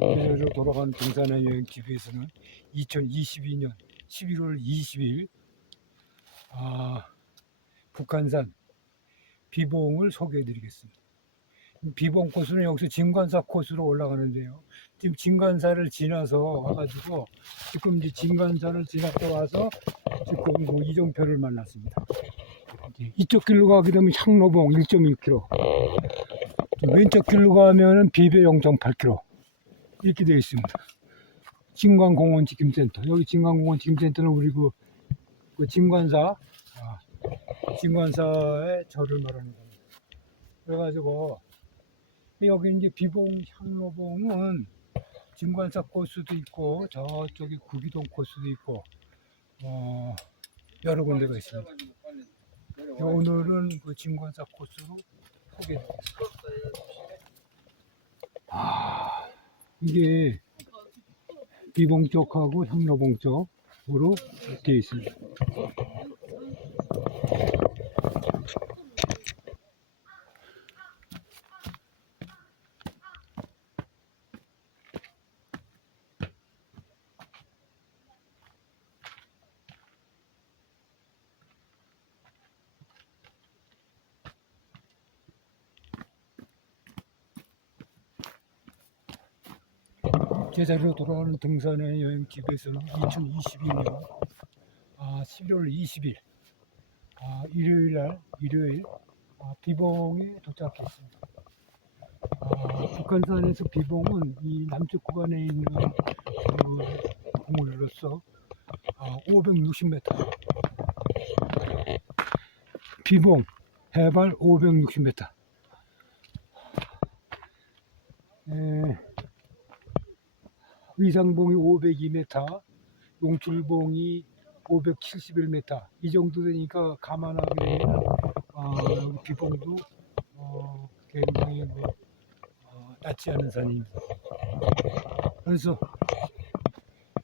계절로 돌아가는 등산의 여행 TV에서는 2022년 11월 20일 아, 북한산 비봉을 소개해 드리겠습니다. 비봉 코스는 여기서 진관사 코스로 올라가는데요. 지금 진관사를 지나서 와가지고 지금 이제 진관사를 지나서 와서 지금 뭐 이종표를 만났습니다. 이쪽 길로 가게 되면 향로봉 1.1km, 왼쪽 길로 가면은 비배 0.8km 이렇게 되어 있습니다. 진관공원 지킴센터 여기 진관공원 지킴센터는 우리 그, 그 진관사 아, 진관사의 절을 말하는 겁니다. 그래가지고 여기 이제 비봉 향로봉은 진관사 코스도 있고 저쪽에 구기동 코스도 있고 어, 여러 군데가 있습니다. 오늘은 그 진관사 코스로 소개해드리겠습니다. 아, 이게 비봉 쪽하고 향로봉 쪽으로 되어 있습니다. 제자리로 돌아가는 등산의 여행 TV에서는 2022년 아, 11월 20일. 아, 일요일 날 일요일 아, 비봉에 도착했습니다. 아, 북한산에서 비봉은 이 남쪽 구간에 있는 그 공물로서 아, 560m 비봉 해발 560m 에, 의상봉이 502m, 용출봉이 571m 이 정도 되니까 감안하게 되면 어, 비봉도 어, 굉장히 뭐, 어, 낮지 않은 산입니다. 그래서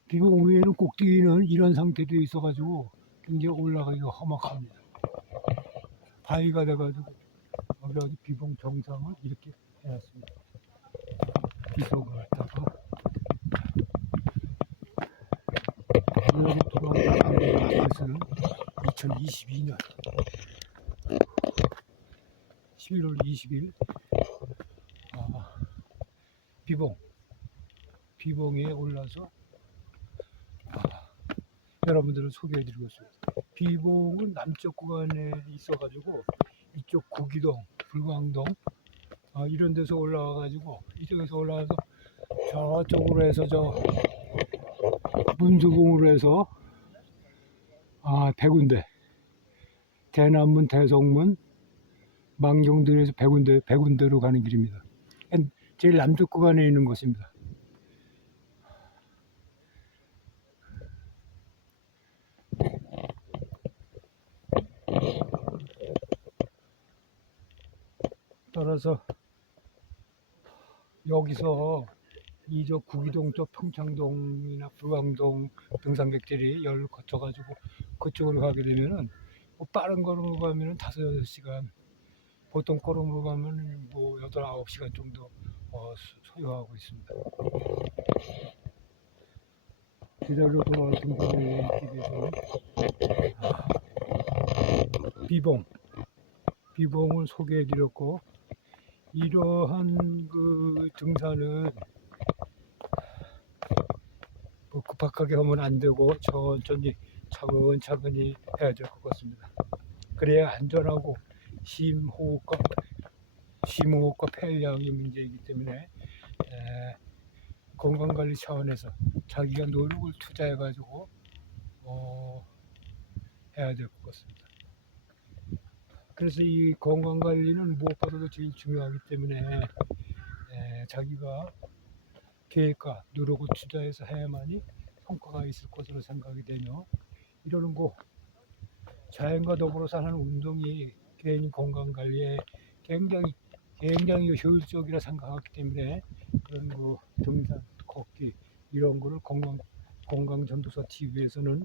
비봉 위에는 꼭대기는 이런 상태도 있어가지고 굉장히 올라가기가 험악합니다. 바위가 돼가지고 여기 비봉 정상을 이렇게 해놨습니다. 비석을 갖다가 여기 돌아가는 것은 2022년. 11월 20일. 아, 비봉. 비봉에 올라서 아, 여러분들을 소개해드리고 있습니다. 비봉은 남쪽 구간에 있어가지고 이쪽 구기동, 불광동 아, 이런 데서 올라와가지고 이쪽에서 올라와서 저쪽으로 해서 저 문수궁으로 해서 아 백운대 대남문 대성문 망경들에서 백운대 백운대로 가는 길입니다. 제일 남쪽 구간에 있는 곳입니다. 따라서 여기서 이저 구기동 쪽 평창동이나 불광동 등산객들이 열을 거쳐가지고 그쪽으로 가게 되면은 뭐 빠른 걸음으로 가면은 다섯 여섯 시간 보통 걸음으로 가면은 뭐 여덟 아홉 시간 정도 어, 소- 소요하고 있습니다. 기다려 돌아올 등산의 길에서는 비봉 비봉을 소개해드렸고 이러한 그 등산은 뭐 급박하게 하면 안 되고 천천히 차근차근히 해야 될 것 같습니다. 그래야 안전하고 심호흡과 심호흡과 폐활량의 문제이기 때문에 에, 건강관리 차원에서 자기가 노력을 투자해가지고 어, 해야 될 것 같습니다. 그래서 이 건강관리는 무엇보다도 제일 중요하기 때문에 에, 자기가 계획과 노력을 투자해서 해야만이 성과가 있을 것으로 생각이 되며 이러는 거 자연과 더불어 사는 운동이 개인 건강 관리에 굉장히 굉장히 효율적이라 생각하기 때문에 그런 거 등산, 걷기 이런 거를 건강 건강 전도사 TV에서는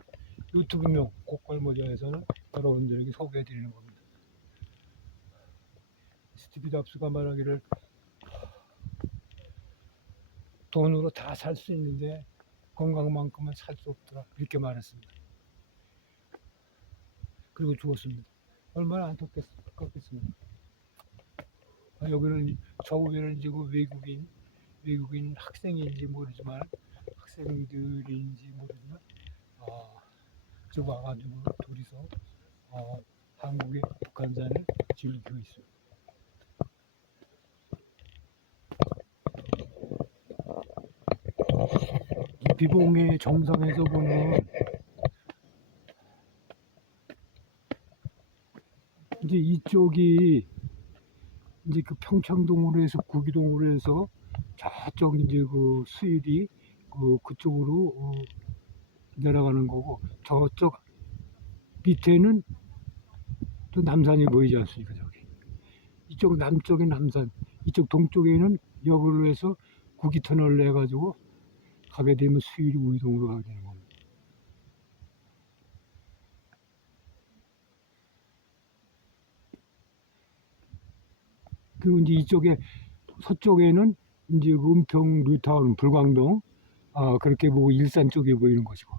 유튜브명 곡발모자에서는 여러분들에게 소개해 드리는 겁니다. 스티비 답스가 말하기를 돈으로 다 살 수 있는데 건강만큼은 살 수 없더라 이렇게 말했습니다. 그리고 죽었습니다. 얼마나 안타깝겠습니까? 아, 여기는 저 위에는 지금 외국인 외국인 학생인지 모르지만 학생들인지 모르지만 아, 저 와가지고 둘이서 어, 한국의 북한산을 즐기고 있어요. 이 비봉의 정상에서 보는 이제 이쪽이 이제 그 평창동으로 해서 구기동으로 해서 저쪽 이제 그 수일이 그 그쪽으로 어, 내려가는 거고 저쪽 밑에는 또 남산이 보이지 않습니까 저기? 이쪽 남쪽에 남산 이쪽 동쪽에는 역으로 해서 구기 터널을 해가지고 가게 되면 수일이 우이동으로 가게 되는 겁니 그리고 이제 이쪽에 서쪽에는 이제 그 은평 뉴타운 불광동 아 그렇게 보고 일산 쪽에 보이는 것이고